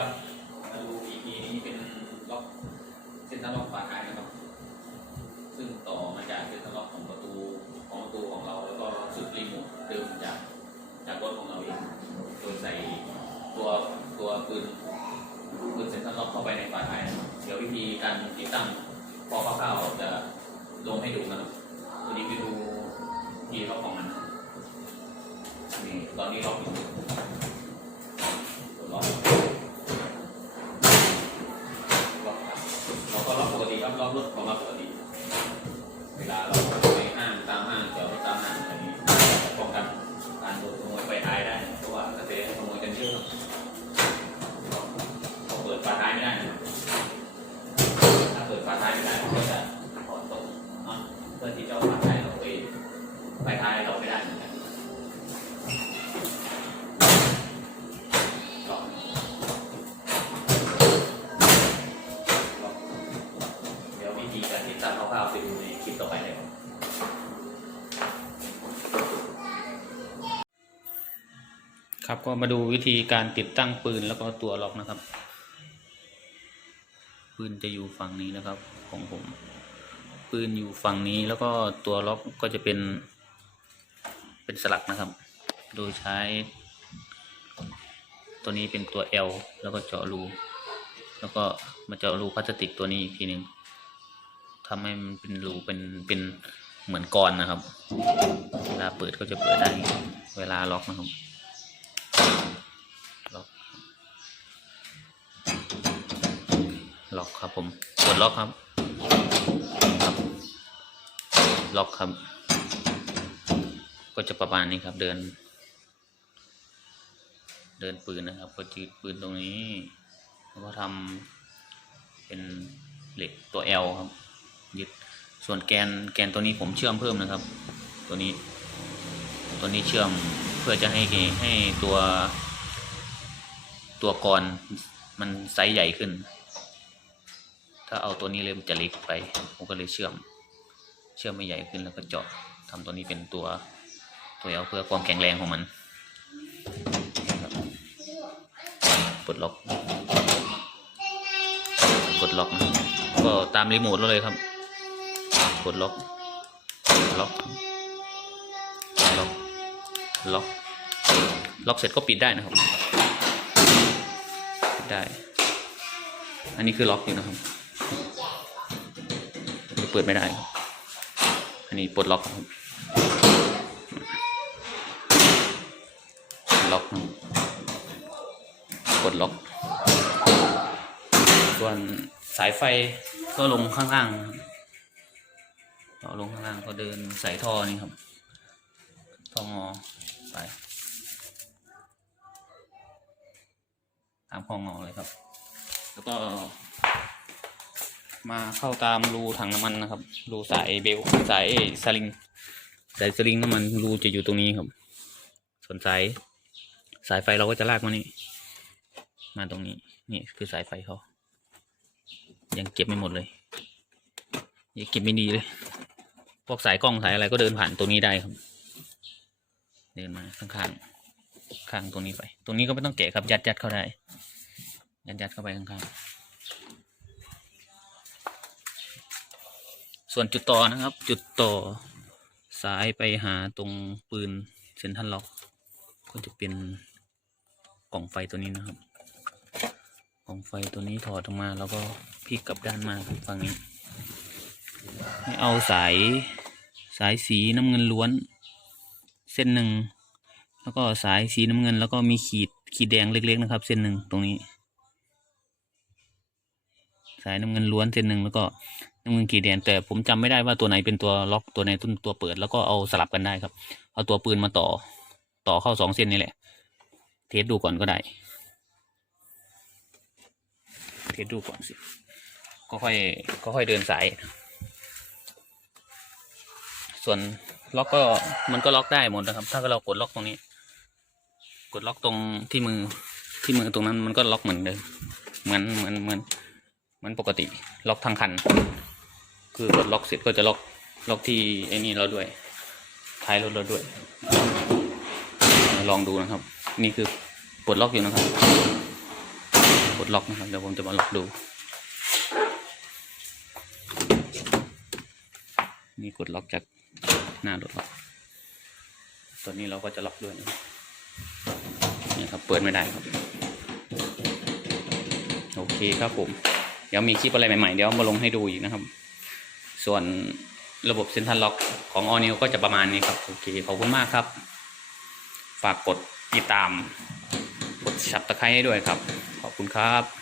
ครับมาดู EP นี้เป็นล็อกเส้นทางล็อกฝาท้ายนะครับ ซึ่งต่อมาจากเส้นทางล็อกของประตูของประตูของเราแล้วก็สุดรีโมทเดิมจากจากรถของเราเองโดยใส่ตัวตัวปืนปืนเส้นทางล็อกเข้าไปในฝาท้ายนะครับเดี๋ยววิธีการติดตั้งพอคร่าวๆจะลงให้ดูนะครับวันนี้ไปดูทีล็อกของมันนี่ตอนนี้ล็อกอยู่ล็อก ล็อกครับเราก็ล็อกปกติค รับล็อกรถของเราปกติเวลาเราไปห้างตามห้างจอดรถตามห้างอะไรนี้ป้องกันการโดนขโมยไฟท้ายได้เพราะว่าเกษตรขโมยกันเยอะครับเราเปิดฝาท้ายไม่ได้ถ้าเปิดฝาท้ายไม่ได้เราก็จะถอดตรงเพื่อที่จะเอาฝาท้ายเราไปไฟท้ายเราไม่ได้ ครับก็มาดูวิธีการติดตั้งปืนแล้วก็ตัวล็อกนะครับ ปืนจะอยู่ฝั่งนี้นะครับของผม ปืนอยู่ฝั่งนี้แล้วก็ตัวล็อกก็จะเป็น เป็นสลักนะครับ โดยใช้ ตัวนี้เป็นตัว L แล้วก็เจาะรูแล้วก็มาเจาะรูพลาสติกตัวนี้อีกทีหนึ่งทำให้มันเป็นรูเป็นเป็นเหมือนกรอนนะครับ เวลาเปิดก็จะเปิดได้ เวลาล็อกนะครับ ล็อกครับผมกดล็อกครับครับ ล็อกครับ ก็จะประมาณนี้ครับ เดิน เดินปืนนะครับ ก็จืดปืนตรงนี้ แล้วก็ทำเป็นเหล็กตัว L ครับยึดส่วนแกนแกนตัวนี้ผมเชื่อมเพิ่มนะครับ ตัวนี้ ตัวนี้เชื่อมเพื่อจะให้ให้ตัว ตัวกรมันไซส์ใหญ่ขึ้น ถ้าเอาตัวนี้เลยมันจะเล็กไป ผมก็เลยเชื่อม เชื่อมไม่ใหญ่ขึ้นแล้วก็เจาะทำตัวนี้เป็นตัวตัว L เพื่อความแข็งแรงของมันครับปลดล็อกกดล็อกนะก็ตามรีโมทเราเลยครับ กดล็อก ล็อก ล็อก ล็อก ล็อกเสร็จก็ปิดได้นะครับ ปิดได้ อันนี้คือล็อกอยู่นะครับ เปิดไม่ได้ อันนี้ปลดล็อกล็อกกดล็อก ส่วนสายไฟก็ลงข้างล่างเราลงข้างล่างก็เดินสายท่อนี่ครับท่องอไปตามข้องอเลยครับ แล้วก็ มาเข้าตามรูถังน้ำมันนะครับ รูสายเบลสายสลิง สายสลิงน้ำมันรูจะอยู่ตรงนี้ครับ ส่วนสายสายไฟเราก็จะลากมานี่ มาตรงนี้ นี่คือสายไฟเขา ยังเก็บไม่หมดเลย ยังเก็บไม่ดีเลย พวกสายกล้องสายอะไรก็เดินผ่านตรงนี้ได้ครับ เดินมาข้างๆข้างตรงนี้ไป ตรงนี้ก็ไม่ต้องแกะครับยัดยัดเข้าได้ ยัดยัดเข้าไปข้างๆ ส่วนจุดต่อนะครับ จุดต่อสายไปหาตรงปืนเซนทันล็อก ก็จะเป็นกล่องไฟตัวนี้นะครับ กล่องไฟตัวนี้ถอดออกมาแล้วก็พลิกกลับด้านมาครับฝั่งนี้ ให้เอาสายสายสีน้ำเงินล้วน เส้นหนึ่ง แล้วก็สายสีน้ำเงิน แล้วก็มีขีดขีดแดงเล็ก ๆ นะครับ เส้นหนึ่งตรงนี้ สายน้ำเงินล้วนเส้นหนึ่งแล้วก็น้ำเงินขีดแดงแต่ผมจำไม่ได้ว่าตัวไหนเป็นตัวล็อกตัวไหนต้นตัวเปิดแล้วก็เอาสลับกันได้ครับ เอาตัวปืนมาต่อต่อเข้าสองเส้นนี่แหละ เทสดูก่อนก็ได้ เทสดูก่อนสิก็ค่อยก็ค่อยเดินสาย ส่วนล็อกก็มันก็ล็อกได้หมดนะครับ ถ้าเรากดล็อกตรงนี้ กดล็อกตรงที่มือที่มือตรงนั้นมันก็ล็อกเหมือนเดิมเหมือนเหมือนเหมือน เหมือนปกติล็อกทั้งคัน คือกดล็อกเสร็จก็จะล็อกล็อกที่ไอ้นี่เราด้วย ท้ายรถเราด้วย ลองดูนะครับ นี่คือปลดล็อกอยู่นะครับกดล็อกนะครับเดี๋ยวผมจะมาล็อกดูนี่กดล็อกจากหน้ารถล็อกตัวนี้เราก็จะล็อกด้วยนะนี่ครับเปิดไม่ได้ครับ โอเคครับผม เดี๋ยวมีคลิปอะไรใหม่ๆ เดี๋ยวมาลงให้ดูอีกนะครับ ส่วนระบบเซ็นทรัลล็อกของออนิวก็จะประมาณนี้ครับ โอเค ขอบคุณมากครับ ฝากกดติดตาม กดสับตะไคร้ให้ด้วยครับ ขอบคุณครับ